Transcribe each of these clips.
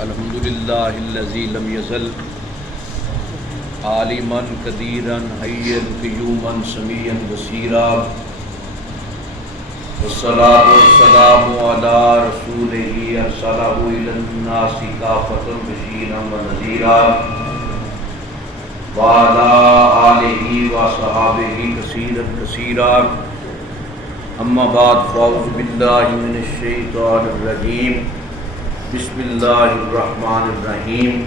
الحمدللہ الذی لم یزل عالما قدیرا حیا قیوما سمیعا بصیرا والصلاۃ والسلام علی رسولہ ارسلہ الی الناس کافۃ بشیرا ونذیرا وعلی آلہ وصحبہ کثیرا کثیرا اما بعد فاعوذ باللہ من الشیطان الرجیم بسم اللہ الرحمن الرحیم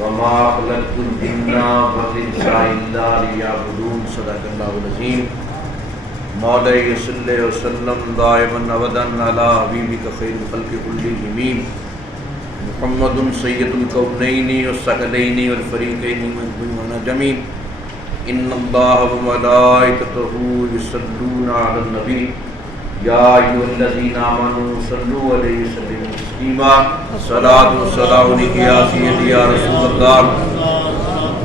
وما خلقت الجن والانس الا لیعبدون صدق اللہ العظیم مولاي صلی وسلم دائما ابدا علی حبیبک خیر الخلق کلہم محمد سید الکونین والثقلین والفریقین والجميع ان اللہ وملائکتہ یصلون علی النبی یا ایھا الذین آمنوا صلوا علیہ وسلموا تسلیما صلاۃ والسلام علیک یا سیدی یا رسول اللہ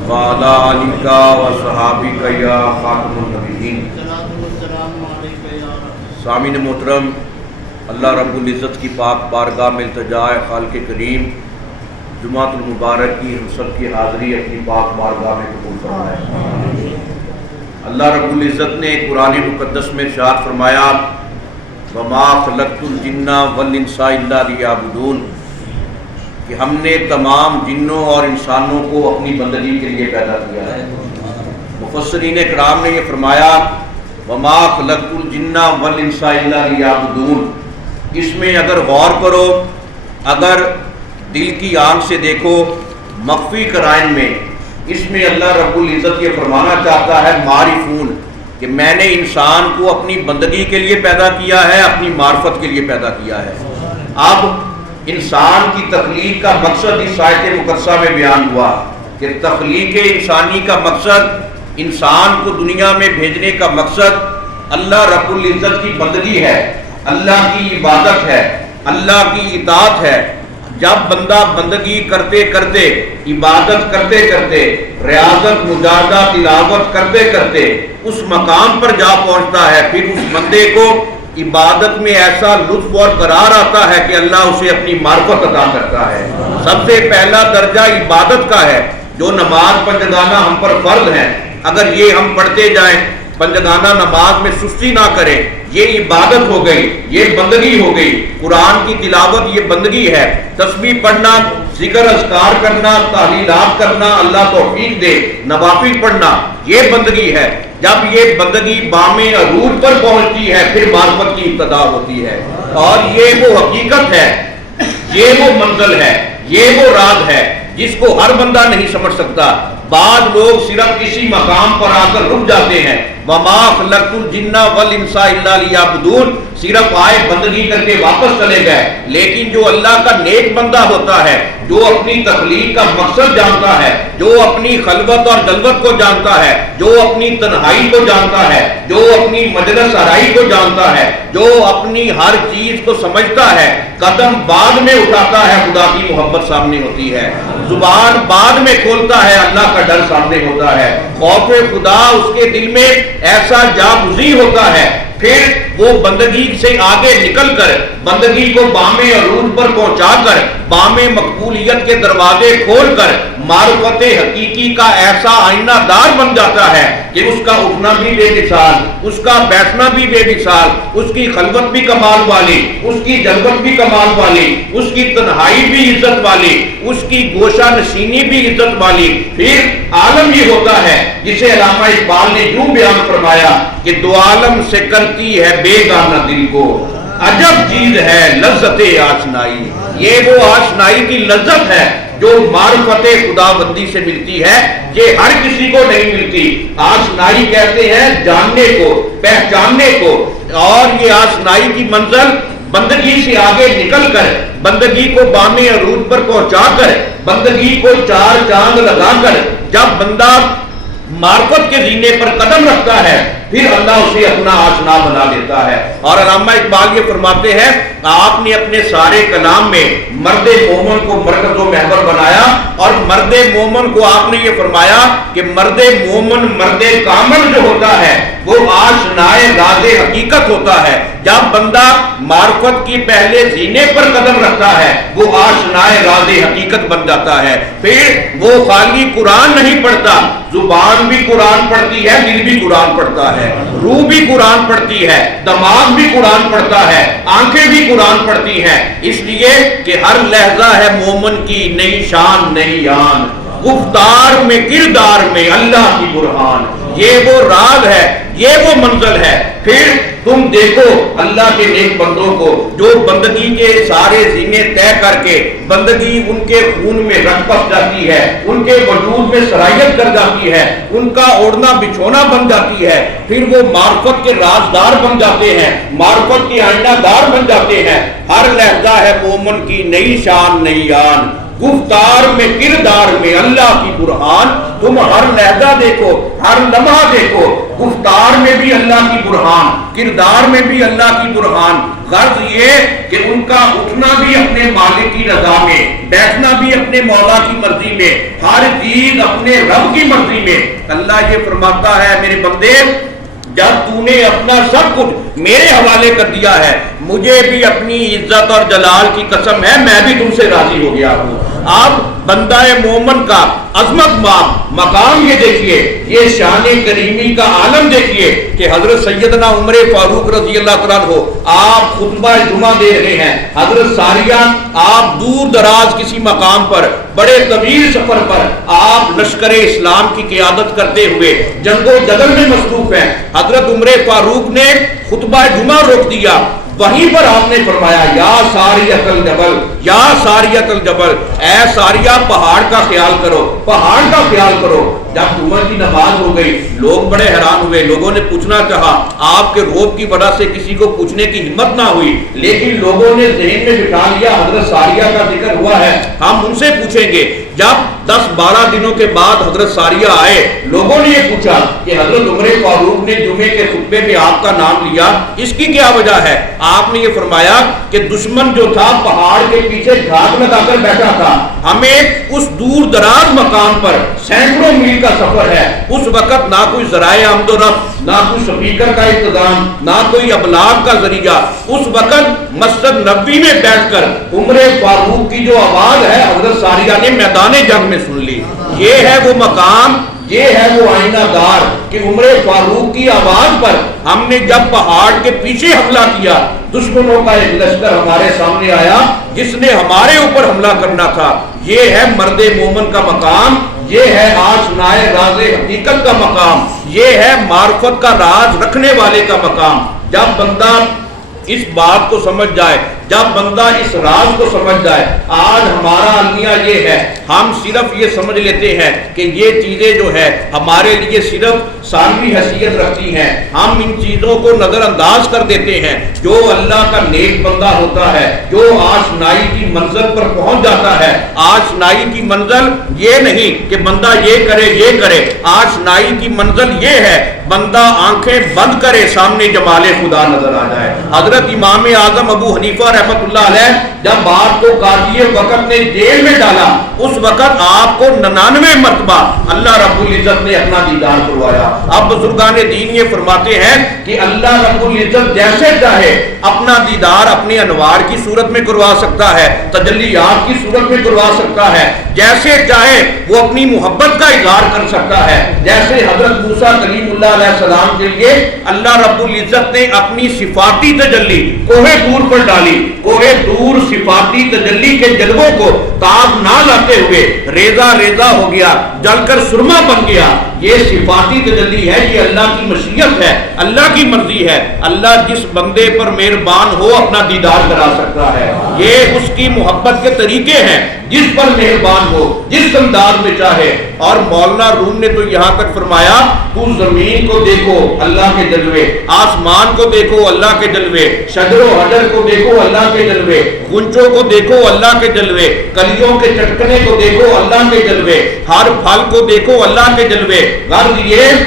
وعلی آلک وصحابک یا خاتم النبیین۔ سامعین محترم، اللہ رب العزت کی پاک بارگاہ میں التجا ہے خالق کریم جمعۃ المبارک کی ہم سب کی حاضری اپنی پاک بارگاہ میں قبول فرمائے۔ اللہ رب العزت نے قرآن مقدس میں ارشاد فرمایا وما خلقت الجن والانس الا لیعبدون، کہ ہم نے تمام جنوں اور انسانوں کو اپنی بندگی کے لیے پیدا کیا ہے۔ مفسرین کرام نے یہ فرمایا وما خلقت الجن والانس الا لیعبدون، اس میں اگر غور کرو، اگر دل کی آنکھ سے دیکھو، مخفی قرائن میں اس میں اللہ رب العزت یہ فرمانا چاہتا ہے معرفون، کہ میں نے انسان کو اپنی بندگی کے لیے پیدا کیا ہے، اپنی معرفت کے لیے پیدا کیا ہے۔ اب انسان کی تخلیق کا مقصد اس آیت مقدسہ میں بیان ہوا کہ تخلیق انسانی کا مقصد، انسان کو دنیا میں بھیجنے کا مقصد اللہ رب العزت کی بندگی ہے، اللہ کی عبادت ہے، اللہ کی اطاعت ہے۔ جب بندہ بندگی کرتے کرتے، عبادت کرتے کرتے، ریاضت، مجاہدہ، تلاوت کرتے کرتے اس مقام پر جا پہنچتا ہے، پھر اس بندے کو عبادت میں ایسا لطف اور قرار آتا ہے کہ اللہ اسے اپنی معرفت عطا کرتا ہے۔ سب سے پہلا درجہ عبادت کا ہے، جو نماز پنجگانہ ہم پر فرض ہے، اگر یہ ہم پڑھتے جائیں، پنجگانہ نماز میں سستی نہ کریں، یہ عبادت ہو گئی، یہ بندگی ہو گئی۔ قرآن کی تلاوت یہ بندگی ہے، تسبیح پڑھنا، ذکر اذکار کرنا، تحلیلات کرنا، اللہ توفیق دے، نوافل پڑھنا، یہ بندگی ہے۔ جب یہ بندگی بام عروج پر پہنچتی ہے پھر معرفت کی ابتدا ہوتی ہے، اور یہ وہ حقیقت ہے، یہ وہ منزل ہے، یہ وہ راز ہے جس کو ہر بندہ نہیں سمجھ سکتا۔ بعض لوگ صرف کسی مقام پر آ کر رک جاتے ہیں، وما خلقت الجن والانس الا لیعبدون، صرف آئے بندگی کر کے واپس چلے گئے۔ لیکن جو اللہ کا نیک بندہ ہوتا ہے، جو اپنی تخلیق کا مقصد جانتا ہے، جو اپنی خلوت اور جلوت کو جانتا ہے، جو اپنی تنہائی کو جانتا ہے، جو اپنی مجلس آرائی کو جانتا ہے، جو اپنی ہر چیز کو سمجھتا ہے، قدم بعد میں اٹھاتا ہے، خدا کی محبت سامنے ہوتی ہے، زبان بعد میں کھولتا ہے، اللہ کا ڈر سامنے ہوتا ہے، خوف خدا اس کے دل میں ایسا جاگزی ہوتا ہے، پھر وہ بندگی سے آگے نکل کر بندگی کو بام عروج پر پہنچا کر بام مقبولیت کے دروازے کھول کر معرفت حقیقی کا ایسا آئینہ دار بن جاتا ہے کہ اس کا اٹھنا بھی بے مثال، اس کا بیٹھنا بھی بے مثال، اس کی خلوت بھی کمال والی، اس کی جلوت بھی کمال والی، اس کی تنہائی بھی عزت والی، اس کی گوشہ نشینی بھی عزت والی۔ پھر عالم یہ ہوتا ہے جسے علامہ اقبال نے یوں بیان فرمایا کہ دو عالم سے کرتی ہے بیگانہ دل کو، عجب چیز ہے لذت آشنائی۔ یہ وہ آشنائی کی لذت ہے جو معرفت خدا بندی سے ملتی ہے، یہ ہر کسی کو نہیں ملتی۔ آشنائی کہتے ہیں جاننے کو، پہچاننے کو، اور یہ آشنائی کی منزل بندگی سے آگے نکل کر بندگی کو بام عروج پر پہنچا کر بندگی کو چار چاند لگا کر جب بندہ معرفت کے زینے پر قدم رکھتا ہے پھر اللہ اسے اپنا آشنا بنا دیتا ہے۔ اور علامہ اقبال یہ فرماتے ہیں آپ نے اپنے سارے کلام میں مرد مومن کو مرکز و محور بنایا، اور مرد مومن کو آپ نے یہ فرمایا کہ مرد مومن مرد کامل جو ہوتا ہے وہ آشنائے راز حقیقت ہوتا ہے۔ جب بندہ معرفت کی پہلے زینے پر قدم رکھتا ہے وہ آشنائے راز حقیقت بن جاتا ہے۔ پھر وہ خالی قرآن نہیں پڑھتا، زبان بھی قرآن پڑھتی ہے، دل بھی قرآن پڑھتا ہے، روح بھی قرآن پڑھتی ہے، دماغ بھی قرآن پڑھتا ہے، آنکھیں بھی قرآن پڑھتی ہیں، اس لیے کہ ہر لہجہ ہے مومن کی نئی شان نئی آن، گفتار میں کردار میں اللہ کی برہان۔ یہ وہ راز ہے، یہ وہ منزل ہے۔ پھر تم دیکھو اللہ کے نیک بندوں کو جو بندگی کے سارے زینے طے کر کے بندگی ان کے خون میں رنگ پس جاتی ہے، ان کے وجود میں سرایت کر جاتی ہے، ان کا اوڑھنا بچھونا بن جاتی ہے، پھر وہ معرفت کے رازدار بن جاتے ہیں، معرفت کے آئینہ دار بن جاتے ہیں۔ ہر لہجہ ہے مومن کی نئی شان نئی آن، گفتار میں کردار میں اللہ کی برہان۔ تم ہر لہجہ دیکھو، ہر لمحہ دیکھو، گفتار میں بھی اللہ کی برہان، کردار میں بھی اللہ کی برہان۔ غرض یہ کہ ان کا اٹھنا بھی اپنے مالک کی رضا میں، بیٹھنا بھی اپنے مولا کی مرضی میں، ہر چیز اپنے رب کی مرضی میں۔ اللہ یہ فرماتا ہے میرے بندے جب تو نے اپنا سب کچھ میرے حوالے کر دیا ہے، مجھے بھی اپنی عزت اور جلال کی قسم ہے میں بھی تم سے راضی ہو گیا ہوں۔ آپ بندہ مومن کا عظمت مقام یہ دیکھیے، یہ شان کریمی کا عالم دیکھیے کہ حضرت سیدنا عمر فاروق رضی اللہ تعالیٰ عنہ آپ خطبہ جمعہ دے رہے ہیں، حضرت ساریہ آپ دور دراز کسی مقام پر بڑے طویل سفر پر آپ لشکر اسلام کی قیادت کرتے ہوئے جنگ و جدل میں مصروف ہیں، حضرت عمر فاروق نے خطبہ جمعہ روک دیا، وہیں پر آپ نے فرمایا یا ساریۃ الجبل، یا ساریۃ الجبل، اے ساریہ پہاڑ کا خیال کرو، پہاڑ کا خیال کرو۔ جب جمعہ کی نماز ہو گئی لوگ بڑے حیران ہوئے، لوگوں نے پوچھنا چاہا، آپ کے روب کی وجہ سے کسی کو پوچھنے کی ہمت نہ ہوئی، لیکن لوگوں نے ذہن میں بٹھا لیا حضرت ساریہ کا ذکر ہوا ہے ہم ان سے پوچھیں گے۔ جب 10-12 دنوں کے بعد حضرت ساریہ آئے، لوگوں نے یہ پوچھا کہ حضرت عمر فاروق نے جمعے کے خطبے میں آپ کا نام لیا، اس کی کیا وجہ ہے؟ آپ نے یہ فرمایا کہ دشمن جو تھا پہاڑ کے پیچھے گھات لگا کر بیٹھا تھا، ہمیں اس دور دراز مقام پر سینکڑوں میل کا سفر ہے، اس وقت نہ کوئی ذرائع آمد و رفت، نہ کوئی سپیکر کا انتظام، نہ کوئی ابلاغ کا ذریعہ، اس وقت مسجد نبوی میں بیٹھ کر عمر فاروق کی جو آواز ہے حضرت ساریہ نے میدان جنگ میں سن لی۔ یہ ہے وہ مقام، یہ ہے وہ آئینہ دار کہ عمر فاروق کی آواز پر ہم نے جب پہاڑ کے پیچھے حملہ کیا، دشمنوں کا ایک لشکر ہمارے سامنے آیا جس نے ہمارے اوپر حملہ کرنا تھا۔ یہ ہے مرد مومن کا مقام، یہ ہے آشنائے راز حقیقت کا مقام، یہ ہے معرفت کا راز رکھنے والے کا مقام۔ جب بندہ اس بات کو سمجھ جائے، جب بندہ اس راز کو سمجھ جائے، آج ہمارا المیہ یہ ہے، ہم صرف یہ سمجھ لیتے ہیں کہ یہ چیزیں جو ہے ہمارے لیے صرف ثانوی حیثیت رکھتی ہیں، ہم ان چیزوں کو نظر انداز کر دیتے ہیں۔ جو اللہ کا نیک بندہ ہوتا ہے، جو آشنائی کی منزل پر پہنچ جاتا ہے، آشنائی کی منزل یہ نہیں کہ بندہ یہ کرے یہ کرے، آشنائی کی منزل یہ ہے بندہ آنکھیں بند کرے سامنے جمال خدا نظر آ جائے۔ حضرت امام اعظم ابو حنیفہ رحمۃ اللہ علیہ جب آپ کو قاضی وقت نے جیل میں ڈالا، اس وقت آپ کو 99 مرتبہ اللہ رب العزت نے اپنا دیدار کروایا۔ اب بزرگان دین یہ فرماتے ہیں کہ اللہ رب العزت جیسے چاہے اپنا دیدار اپنے انوار کی صورت میں کروا سکتا ہے، تجلیات کی صورت میں کروا سکتا ہے، جیسے چاہے وہ اپنی محبت کا اظہار کر سکتا ہے۔ جیسے حضرت موسیٰ کلیم اللہ علیہ السلام کے لیے اللہ رب العزت نے اپنی صفاتی تجلی کوہ طور پر ڈالی، کوہ طور صفاتی تجلی کے جلووں کو تاب نہ لاتے ہوئے ریزہ ریزہ ہو گیا، جل کر سرما بن گیا۔ یہ صفاتی تجلی ہے، یہ اللہ کی مشیت ہے، اللہ کی مرضی ہے۔ اللہ جس بندے پر مہربان ہو اپنا دیدار کرا سکتا ہے، یہ اس کی محبت کے طریقے ہیں، جس پر مہربان ہو جس انداز میں چاہے۔ اور مولانا روم نے تو یہاں تک فرمایا تو زمین کو دیکھو اللہ کے جلوے، آسمان کو دیکھو اللہ کے جلوے، شجر و حجر کو دیکھو اللہ کے جلوے، غنچوں کو دیکھو اللہ کے جلوے، کلیوں کے چٹکنے کو دیکھو اللہ کے جلوے، ہر پھل کو دیکھو اللہ کے جلوے۔ غرض یہ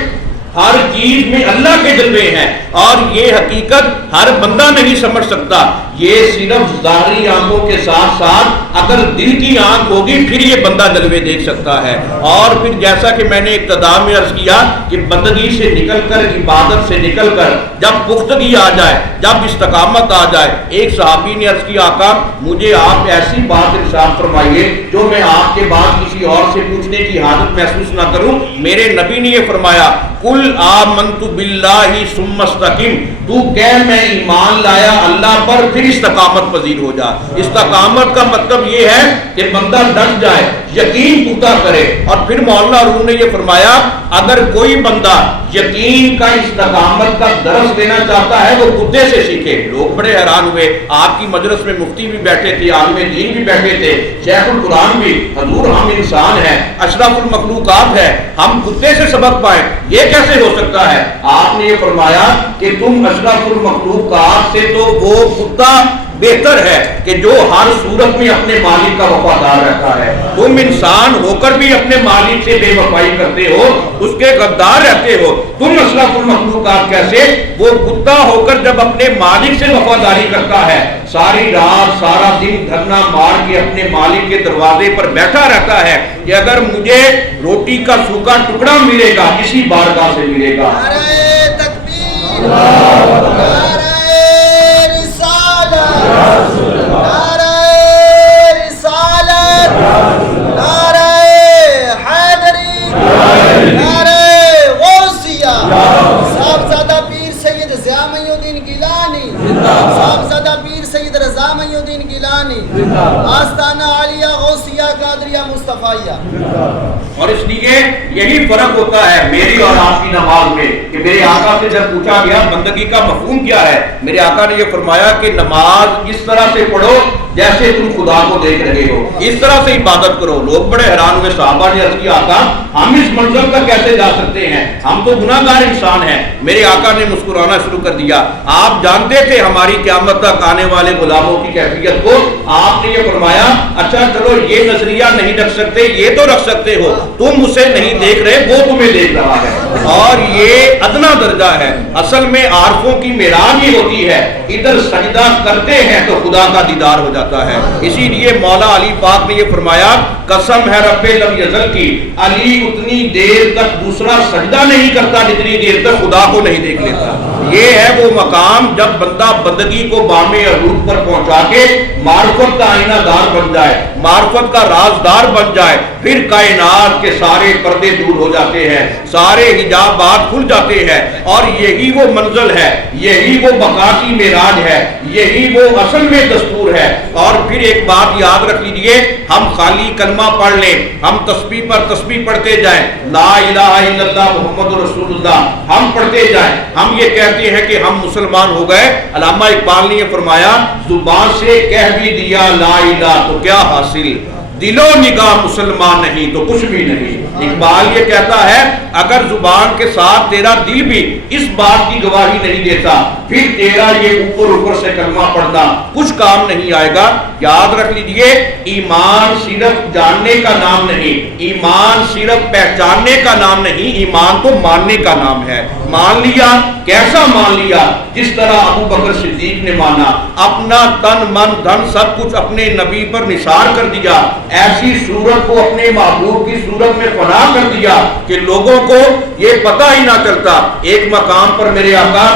ہر چیز میں اللہ کے جلوے ہیں، اور یہ حقیقت ہر بندہ نہیں سمجھ سکتا۔ یہ صرف ظاہری آنکھوں کے ساتھ ساتھ اگر دل کی آنکھ ہوگی پھر یہ بندہ جلوے دیکھ سکتا ہے۔ اور پھر جیسا کہ میں نے ابتدا میں عرض کیا کہ بندگی سے نکل کر، عبادت سے نکل کر جب پختگی آ جائے، جب استقامت آ جائے، ایک صحابی نے عرض کیا آقا مجھے آپ ایسی بات ارشاد فرمائیے جو میں آپ کے بعد کسی اور سے پوچھنے کی حاجت محسوس نہ کروں۔ میرے نبی نے یہ فرمایا قل آمنت باللہ ثم استقم، تو کہہ میں ایمان لایا اللہ پر پھر استقامت پذیر ہو جا۔ استقامت کا مطلب یہ ہے کہ بندہ ڈٹ جائے، یقین پختہ کرے۔ اور پھر مولانا روم نے یہ فرمایا اگر کوئی بندہ یقین کا، استقامت کا درس دینا چاہتا ہے وہ کتے سے سیکھے۔ لوگ بڑے حیران ہوئے، آپ کی مجلس میں مفتی بھی بیٹھے تھے، عالم دین بھی بیٹھے تھے، شیخ القرآن بھی، حضور ہم انسان ہیں، اشرف المخلوقات ہے، ہم کتے سے سبق پائیں، یہ کیسے ہو سکتا ہے؟ آپ نے یہ فرمایا کہ تم اشرف المخلوقات سے تو وہ کتا بہتر ہے کہ جو ہر صورت میں اپنے مالک کا وفادار رہتا ہے۔ تم انسان ہو کر بھی اپنے مالک سے بے وفائی کرتے ہو، اس کے غدار رہتے ہو، تم اشرف المخلوقات کیسے؟ وہ کتا ہو کر جب اپنے مالک سے وفاداری کرتا ہے، ساری رات سارا دن دھرنا مار کے اپنے مالک کے دروازے پر بیٹھا رہتا ہے کہ اگر مجھے روٹی کا سوکھا ٹکڑا ملے گا اسی بارگاہ سے ملے گا۔ نعرہ تکبیر، نعرہ نعرہ رسالت، نعرہ حیدری، نعرہ غوثیہ، صاحبزادہ پیر سید ضیاء محی الدین گیلانی، صاحبزادہ پیر سید رضا محی الدین گیلانی، آستانہ عالیہ غوثیہ قادریہ مصطفیہ۔ اور اس لیے یہی فرق ہوتا ہے میری اور آپ کی نماز میں کہ میرے آقا سے جب پوچھا گیا بندگی کا مفہوم کیا ہے، میرے آقا نے یہ فرمایا کہ نماز اس طرح سے پڑھو جیسے تم خدا کو دیکھ رہے ہو، اس طرح سے عبادت کرو۔ لوگ بڑے حیران ہوئے، صحابہ نے عرض کیا آقا ہم اس منزل کا کیسے جا سکتے ہیں، ہم تو گناہ گار انسان ہیں۔ میرے آقا نے مسکرانا شروع کر دیا، آپ جانتے تھے ہماری قیامت تک آنے والے غلاموں کی کیفیت کو۔ آپ نے یہ فرمایا اچھا چلو یہ نظریہ نہیں رکھ سکتے، یہ تو رکھ سکتے ہو، تم اسے نہیں دیکھ رہے وہ تمہیں دیکھ رہا ہے، اور یہ ادنا درجہ ہے۔ اصل میں عارفوں کی معراج یہ ہوتی ہے ادھر سجدہ کرتے ہیں تو خدا کا دیدار ہو جاتا ہے۔ اسی لیے مولا علی پاک نے یہ فرمایا قسم ہے رب لم یزل کی، علی اتنی دیر تک دوسرا سجدہ نہیں کرتا جتنی دیر تک خدا کو نہیں دیکھ لیتا۔ یہ ہے وہ مقام جب بندہ بندگی کو بام عروج پر پہنچا کے معرفت کا آئینہ دار بن جائے، معرفت کا رازدار بن جائے، پھر کائنات کے سارے پردے دور ہو جاتے ہیں، سارے حجابات کھل جاتے ہیں، اور یہی وہ منزل ہے، یہی وہ بقا کی معراج ہے، یہی وہ اصل میں دستور ہے۔ اور پھر ایک بات یاد رکھ لیجئے، ہم خالی کلمہ پڑھ لیں، ہم تسبیح پر تسبیح پڑھتے جائیں، لا الہ الا اللہ محمد رسول اللہ ہم پڑھتے جائیں، ہم یہ کہتے ہیں کہ ہم مسلمان ہو گئے۔ علامہ اقبال نے یہ فرمایا زبان سے کہہ بھی دیا لا الہ تو کیا حاصل، دل و نگاہ مسلمان نہیں تو کچھ بھی نہیں۔ اقبال یہ کہتا ہے اگر زبان کے ساتھ تیرا دل بھی اس بات کی گواہی نہیں دیتا پھر تیرا یہ اوپر سے کلمہ پڑھنا کچھ کام نہیں آئے گا۔ یاد رکھ لیجئے ایمان صرف جاننے کا نام نہیں، ایمان صرف پہچاننے کا نام نہیں، ایمان تو ماننے کا نام ہے۔ مان لیا، کیسا مان لیا؟ جس طرح ابو بکر صدیق نے مانا، اپنا تن من دھن سب کچھ اپنے نبی پر نثار کر دیا، ایسی صورت کو اپنے محبوب کی صورت میں فنا کر دیا کہ لوگوں کو یہ پتہ ہی نہ چلتا۔ ایک مقام پر میرے آقا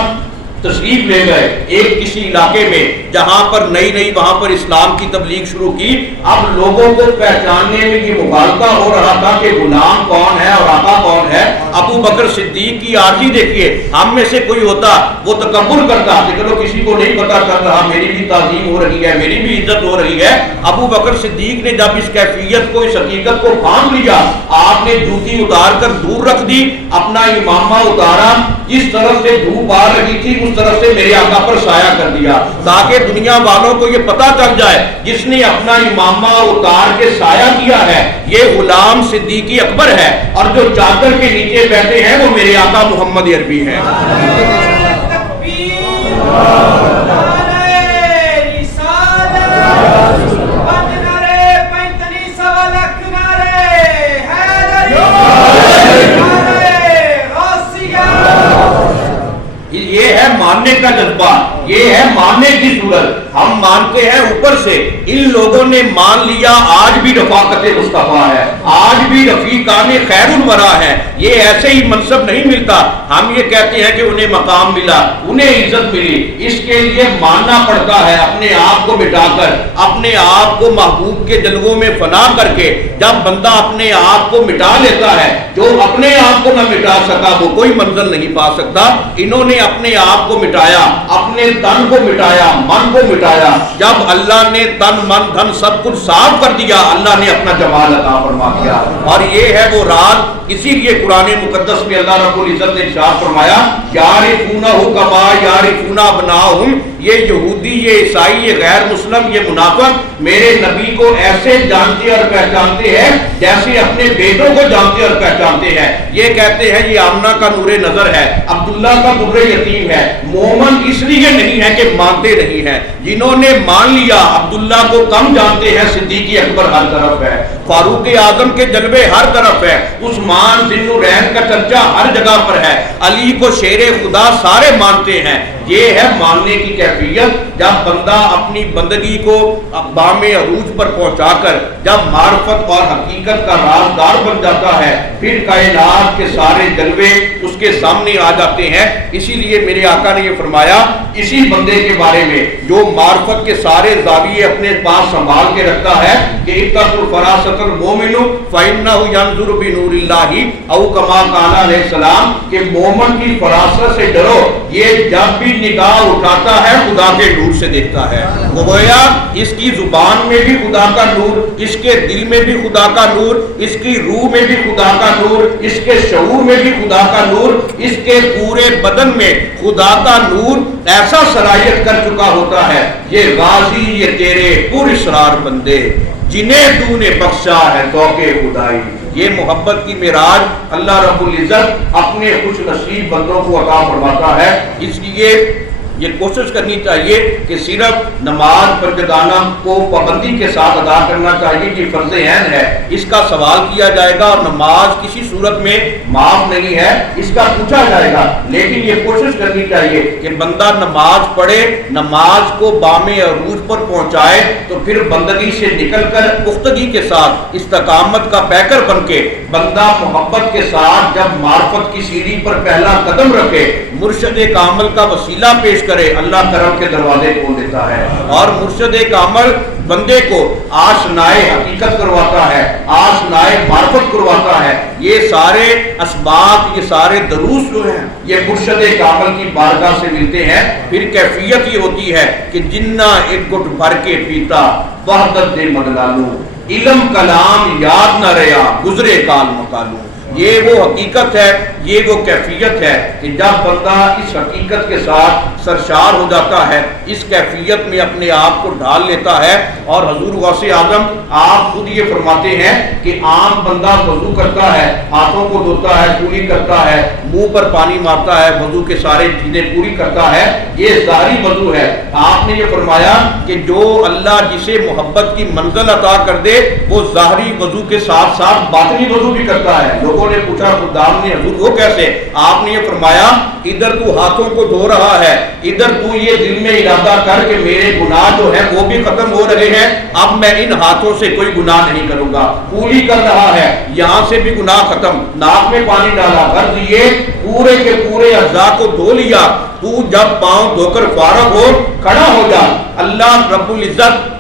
تشریف لے گئے ایک کسی علاقے میں جہاں پر نئی وہاں پر اسلام کی تبلیغ شروع کی۔ اب لوگوں کو پہچاننے میں یہ مغالطہ ہو رہا تھا کہ غلام کون ہے اور آقا کون ہے۔ ابو بکر صدیق کی عاجزی دیکھیے، ہم میں سے کوئی ہوتا وہ تکبر کرتا کہ چلو کسی کو نہیں پتا چل رہا، میری بھی تعظیم ہو رہی ہے، میری بھی عزت ہو رہی ہے۔ ابو بکر صدیق نے جب اس کیفیت کو، اس حقیقت کو پھاند لیا، آپ نے جوتی اتار کر دور رکھ دی، اپنا امامہ اتارا، جس طرف سے دھوپ آ رہی تھی اس طرف سے میرے آقا پر سایہ کر دیا تاکہ دنیا والوں کو یہ پتا چل جائے جس نے اپنا امامہ اتار کے سایہ کیا ہے یہ غلام صدیقی اکبر ہے، اور جو چادر کے نیچے بیٹھے ہیں وہ میرے آقا محمد عربی ہیں۔ اوپر سے ان لوگوں نے مان لیا آج بھی رفاقت مصطفیٰ ہے، آج بھی رفیقان خیر الورا ہے، یہ ایسے ہی منصب نہیں ملتا، ہم یہ کہتے ہیں کہ انہیں مقام ملا، انہیں عزت ملی، اس کے لیے ماننا پڑتا ہے اپنے آپ کو مٹا کر، اپنے آپ کو محبوب کے جلووں میں فنا کر کے۔ جب بندہ اپنے آپ کو مٹا لیتا ہے، جو اپنے آپ کو نہ مٹا سکا وہ کوئی منزل نہیں پا سکتا۔ انہوں نے اپنے آپ کو مٹایا، اپنے تن کو مٹایا، من کو مٹایا۔ جب اللہ نے تن من دھن سب کچھ صاف کر دیا، اللہ نے اپنا جمال عطا فرما دیا، اور یہ ہے وہ راز۔ اسی لیے قرآن مقدس میں اللہ رب العزت نے ارشاد فرمایا یعرفونہ کما یعرفون ابناءہم، یہ یہودی، یہ عیسائی، یہ غیر مسلم، یہ منافق میرے نبی کو ایسے جانتے اور پہچانتے ہیں جیسے اپنے بیٹوں کو جانتے اور پہچانتے ہیں۔ یہ کہتے ہیں یہ آمنہ کا نور نظر ہے، عبداللہ کا در یتیم ہے۔ مومن اس لیے نہیں ہے کہ مانتے نہیں ہیں، جنہوں نے مان لیا عبداللہ کو کم جانتے ہیں، صدیق اکبر ہر طرف ہے، فاروق اعظم کے جلوے ہر طرف ہے، عثمان ذی النورین کا چرچا ہر جگہ پر ہے، علی کو شیر خدا سارے مانتے ہیں۔ یہ ہے ماننے کی کیفیت۔ جب بندہ اپنی بندگی کو بام عروج پر پہنچا کر جب معرفت اور حقیقت کا رازدار بن جاتا ہے، پھر کائنات کے سارے جلوے اس کے سامنے آ جاتے ہیں۔ اسی لیے میرے آقا نے یہ فرمایا اسی بندے کے بارے میں جو معرفت کے سارے زاویے اپنے پاس سنبھال کے رکھتا ہے کہ اتقوا الفراست المؤمن فإنہ ينظر بنور اللہ او کما قال علیہ السلام، کہ مومن کی فراست سے ڈرو، یہ جب بھی نگاہ اٹھاتا ہے خدا کے نور سے دیکھتا ہے۔ گویا اس کی زبان میں بھی خدا کا نور، اس کے دل میں بھی خدا کا نور، اس کی روح میں بھی خدا کا نور، اس کے شعور میں بھی خدا کا نور، اس کے پورے بدن میں خدا کا نور ایسا سرایت کر چکا ہوتا ہے۔ یہ غازی، یہ تیرے پر اسرار بندے جنہیں تو نے بخشا ہے ذوق خدائی۔ یہ محبت کی معراج اللہ رب العزت اپنے خوش نصیب بندوں کو عطا فرماتا ہے۔ اس لیے یہ کوشش کرنی چاہیے کہ صرف نماز پرجگانہ کو پابندی کے ساتھ ادا کرنا چاہیے کہ فرض عین ہے، اس کا سوال کیا جائے گا، اور نماز کسی صورت میں معاف نہیں ہے، اس کا پوچھا جائے گا، لیکن یہ کوشش کرنی چاہیے کہ بندہ نماز پڑھے، نماز کو بام عروج پر پہنچائے، تو پھر بندگی سے نکل کر پختگی کے ساتھ استقامت کا پیکر بن کے بندہ محبت کے ساتھ جب معرفت کی سیڑھی پر پہلا قدم رکھے، مرشد کامل کا وسیلہ پیش کرے، اللہ کرم کے دروازے کھول دیتا ہے، اور مرشد کامل بندے کو آشنائے حقیقت کرواتا ہے، آشنائے معرفت کرواتا ہے۔ یہ سارے اسباب، یہ سارے دروس جو ہیں یہ مرشد کامل کی بارگاہ سے ملتے ہیں۔ پھر کیفیت یہ ہوتی ہے کہ جنہ ایک گھٹ بھر کے پیتا وحدت دے مدلالو، علم کلام یاد نہ رہا گزرے کال مکالو۔ یہ وہ حقیقت ہے، یہ وہ کیفیت ہے کہ جب بندہ اس حقیقت کے ساتھ سرشار ہو جاتا ہے، اس کیفیت میں اپنے آپ کو ڈھال لیتا ہے۔ اور حضور غوث اعظم آپ خود یہ فرماتے ہیں کہ عام بندہ وضو کرتا ہے، ہاتھوں کو دھوتا ہے، پوری کرتا ہے، منہ پر پانی مارتا ہے، وضو کے سارے چیزیں پوری کرتا ہے، یہ ظاہری وضو ہے۔ آپ نے یہ فرمایا کہ جو اللہ جسے محبت کی منزل عطا کر دے وہ ظاہری وضو کے ساتھ ساتھ باطنی وضو بھی کرتا ہے۔ لوگوں نے پوچھا خدام نے حضور وہ کیسے؟ آپ نے یہ فرمایا ادھر تو ہاتھوں کو دھو رہا ہے، ادھر تو یہ دل میں ارادہ کر کے میرے گناہ جو ہے وہ بھی ختم ہو رہے ہیں، اب میں ان ہاتھوں سے کوئی گناہ نہیں کروں گا۔ کولی کر رہا ہے، یہاں سے بھی گناہ ختم، ناک میں پانی ڈالا، غرض یہ پورے کے پورے اعضاء کو دھو لیا۔ تو جب پاؤں دھو کر فارغ ہو کھڑا ہو جا۔ اللہ رب العزت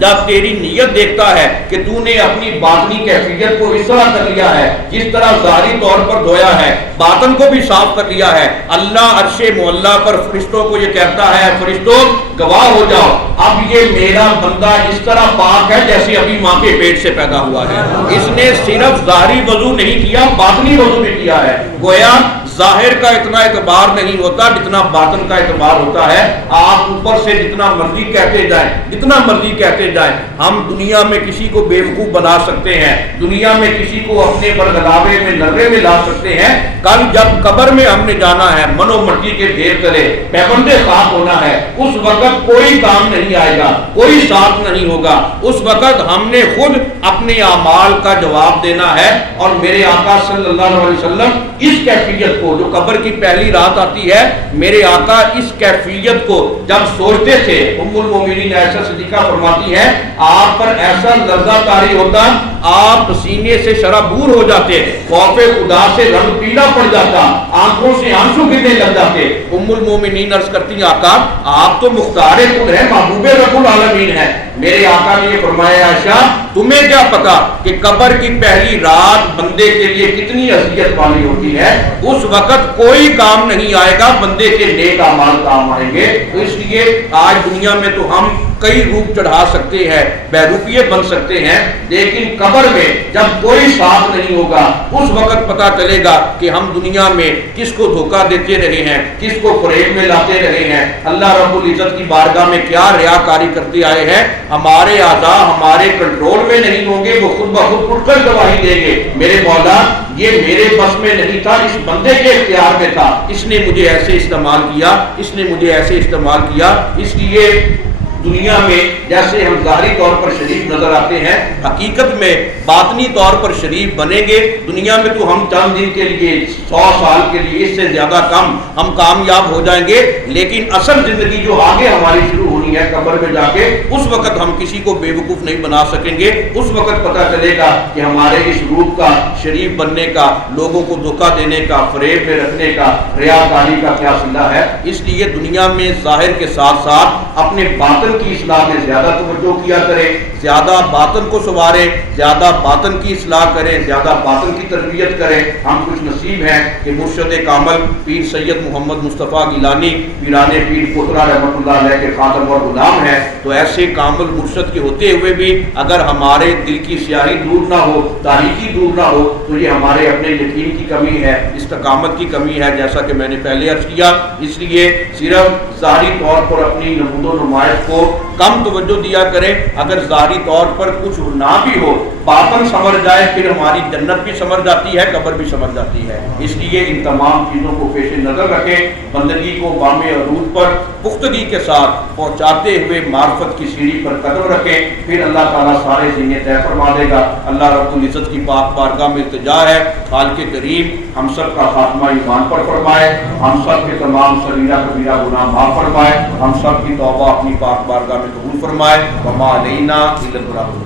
جب تیری نیت دیکھتا ہے کہ تو نے اپنی باطنی کیفیت کو اس طرح کر لیا ہے، جس طرح ظاہری طور پر دھویا ہے، باطن کو بھی صاف کر لیا ہے، اللہ عرش معلیٰ پر فرشتوں کو یہ کہتا ہے فرشتوں گواہ ہو جاؤ، اب یہ میرا بندہ اس طرح پاک ہے جیسے ابھی ماں کے پیٹ سے پیدا ہوا ہے۔ اس نے صرف ظاہری وضو نہیں کیا، باطنی وضو بھی کیا ہے۔ گویا ظاہر کا اتنا اعتبار نہیں ہوتا جتنا باطن کا اعتبار ہوتا ہے۔ آپ اوپر سے جتنا مرضی کہتے جائیں، جتنا مرضی کہتے جائیں، ہم دنیا میں کسی کو بیوقوف بنا سکتے ہیں، دنیا میں کسی کو اپنے برگلاوے میں نرے میں لا سکتے ہیں، کل جب قبر میں ہم نے جانا ہے، منو مٹی کے ڈھیر تلے پیبند خاک ہونا ہے، اس وقت کوئی کام نہیں آئے گا، کوئی ساتھ نہیں ہوگا، اس وقت ہم نے خود اپنے اعمال کا جواب دینا ہے۔ اور میرے آقا صلی اللہ علیہ وسلم اس کیفیت کو کو جو قبر کی پہلی رات آتی ہے، میرے آقا اس کیفیت کو جب سوچتے تھے، ام المومنین عائشہ صدیقہ فرماتی ہیں آپ پر ایسا لرزہ طاری ہوتا، آپ سینے سے شرابور ہو جاتے، خوف خدا سے رنگ پیلا پڑ جاتا، آنکھوں سے آنسو گرنے لگ جاتے۔ ام المومنین عرض کرتی ہیں آقا آپ تو مختار خود ہیں، محبوب رب العالمین ہیں۔ میرے آقا نے یہ فرمایا عائشہ تمہیں کیا پتا کہ قبر کی پہلی رات بندے کے لیے کتنی اذیت والی ہوتی ہے، اس وقت کوئی کام نہیں آئے گا، بندے کے نیک اعمال کام آئیں گے۔ تو اس لیے آج دنیا میں تو ہم کئی روپ چڑھا سکتے ہیں، بہروپیے بن سکتے ہیں، لیکن قبر میں جب کوئی ساتھ نہیں ہوگا اس وقت پتا چلے گا کہ ہم دنیا میں کس کو دھوکہ دیتے رہے ہیں، کس کو فریب میں لاتے رہے ہیں، اللہ رب العزت کی بارگاہ میں کیا ریاکاری کرتے آئے ہیں۔ ہمارے اعضاء ہمارے کنٹرول میں نہیں ہوں گے، وہ خود بخود اٹھ کر گواہی دیں گے میرے مولا یہ میرے بس میں نہیں تھا، اس بندے کے اختیار میں تھا، اس نے مجھے ایسے استعمال کیا، اس نے مجھے ایسے استعمال کیا۔ اس لیے دنیا میں جیسے ہم ظاہری طور پر شریف نظر آتے ہیں، حقیقت میں باطنی طور پر شریف بنیں گے۔ دنیا میں تو ہم چند دن کے لیے، 100 سال کے لیے، اس سے زیادہ کم ہم کامیاب ہو جائیں گے، لیکن اصل زندگی جو آگے ہماری شروع ہونی ہے قبر میں جا کے، اس وقت ہم کسی کو بے وقوف نہیں بنا سکیں گے۔ اس وقت پتہ چلے گا کہ ہمارے اس روح کا، شریف بننے کا، لوگوں کو دھوکہ دینے کا، فریب میں رکھنے کا، ریاکاری کا کیا صلہ ہے۔ اس لیے دنیا میں ظاہر کے ساتھ ساتھ اپنے باطن کی اصلاح میں زیادہ توجہ کیا کریں، زیادہ باطن کو سنواریں، زیادہ باطن کی اصلاح کریں، زیادہ باطن کی تربیت کریں۔ ہم خوش نصیب ہیں کہ مرشد کامل پیر سید محمد مصطفیٰ گیلانی پیران پیر کوترا رحمۃ اللہ علیہ کے خادم اور غلام ہیں، تو ایسے کامل مرشد کے ہوتے ہوئے بھی اگر ہمارے دل کی سیاہی دور نہ ہو، تاریکی دور نہ ہو، تو یہ ہمارے اپنے یقین کی کمی ہے، استقامت کی کمی ہے، جیسا کہ میں نے پہلے عرض کیا۔ اس لیے صرف ظاہری طور پر اپنی نمود و نمائش کو کم توجہ دیا کریں، اگر ظاہری طور پر کچھ نہ بھی ہو، باطن سمجھ جائے، پھر ہماری جنت بھی سمجھ جاتی ہے، قبر بھی سمجھ جاتی ہے۔ اس لیے ان تمام چیزوں کو پیش نظر رکھیں، بندگی کو بام عروج پر پختگی کے ساتھ پہنچاتے ہوئے معرفت کی سیڑھی پر قدم رکھیں، پھر اللہ تعالیٰ سارے زینے طے فرما دے گا۔ اللہ رب العزت کی پاک بارگاہ میں التجا ہے خالق کریم ہم سب کا خاتمہ ایمان پر فرمائے، ہم سب کے تمام صغیرہ کبیرہ گناہ معاف فرمائے، ہم سب کی توبہ اپنی پاک بارگاہ میں قبول فرمائے۔ وما علینا الا البلاغ۔